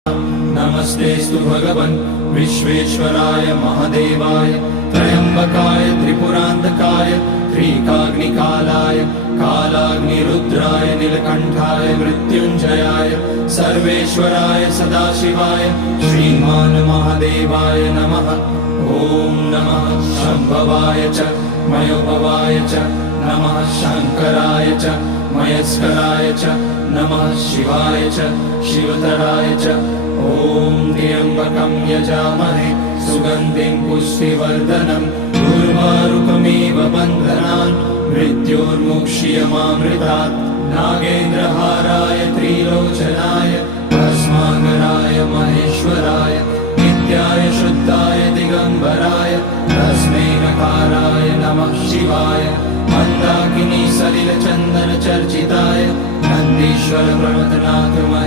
नमस्तेस्तु भगवन् विश्वेश्वराय महादेवाय त्र्यम्बकाय त्रिपुरान्तकाय त्रिकाग्निकालाय कालाग्निरुद्राय नीलकण्ठाय मृत्युञ्जयाय सर्वेश्वराय सदाशिवाय श्रीमान् महादेवाय नमः। ॐ नमः शम्भवाय च मयोभवाय च नमः शङ्कराय च मयस्कराय च नमः शिवाय च शिवतराय च। ॐ त्र्यम्बकं यजामहे सुगन्धिं पुष्टिवर्धनम् उर्वारुकमिव बन्धनान् मृत्योर्मुक्ष्यमामृतात्। नागेन्द्रहाराय त्रिलोचनाय भस्माकराय महेश्वराय नित्याय शुद्धाय दिगम्बराय तस्मै नकाराय नमः शिवाय। मन्दाकिनी सलिलचन्दन चर्चिताय नन्दीश्वर प्रमथनाथ